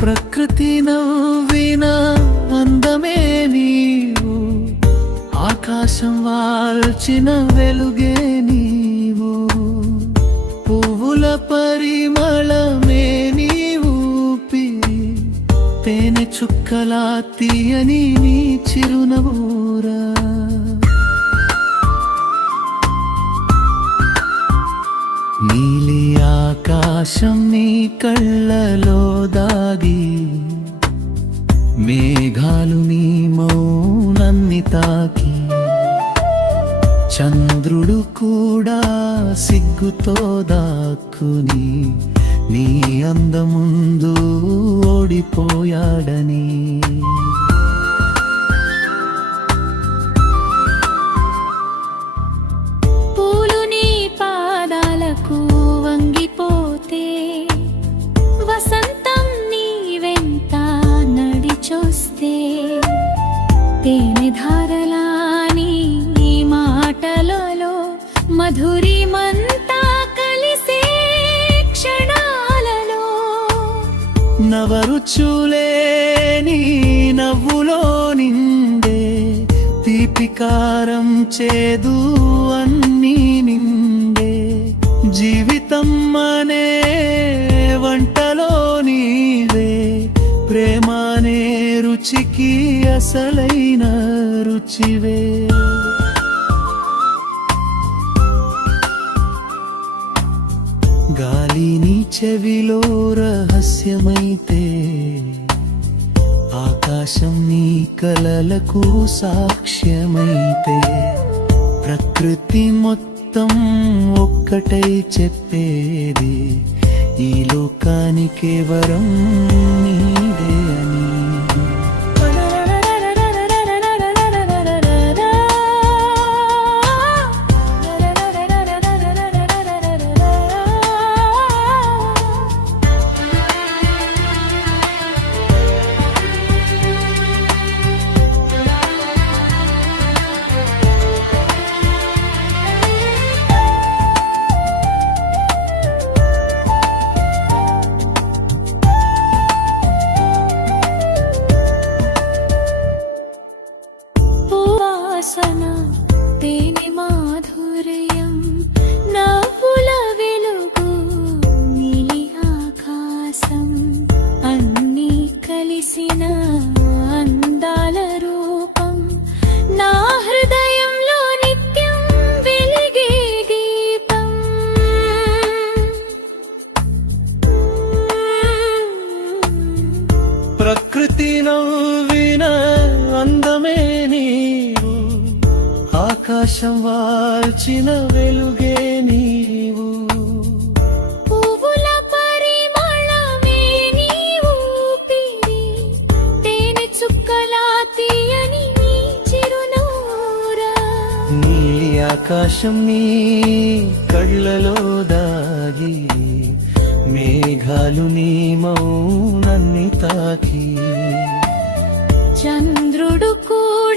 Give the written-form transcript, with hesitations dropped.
ప్రకృతి నవ్విన అందమే నీవు, ఆకాశం వాల్చిన వెలుగే నీవు, పువ్వుల పరిమళమే నీవు ఊపిరి, తేనె చుక్కలా తీయని నీ చిరునవ్వురా. నీలి ఆకాశం నీ కళ్ళలో దాగి, మేఘాలు నీ మౌనాన్ని తాకి, చంద్రుడు కూడా సిగ్గుతో దాక్కుని నీ అందముందు ఓడిపోయాడని. పూలు నీ పాదాలకు వంగిపోతే, వసంతం నీ వెంట నడిచొస్తే, తేనె ధారలా నీ మాటలలో మధురిమంతా కలిసే క్షణాలలో, నవరుచులే నీ నవ్వులో నిండే, తీపికారం చేదు అన్నీ నిండే, జీవితం అనే వంటలో నీవే, ప్రేమనే రుచికి అసలైన రుచివే. గాలి నీ చెవిలో రహస్యమైతే, ఆకాశం నీ కలలకు సాక్ష్యమైతే, ప్రకృతి మొత్తం ఒక్కటై చెప్పేది, ఈ లోకానికి వరం నీదే అని. తేనె మాధుర్యం, నవ్వుల వెలుగు, నీలి ఆకాశం, అన్నీ కలిసిన అందాల రూపం, నా హృదయంలో నిత్యం వెలిగే దీపం. ప్రకృతి నవ్విన అందమే నీవు, ఆకాశం వాల్చిన వెలుగే నీవు, పువ్వుల పరిమళమే నీవు ఊపిరి, తేనె చుక్కలా తీయని నీ చిరునవ్వురా. నీలి ఆకాశం నీ కళ్ళలో దాగి, మేఘాలు నీ మౌనాన్ని తాకి, చంద్రుడు కూడా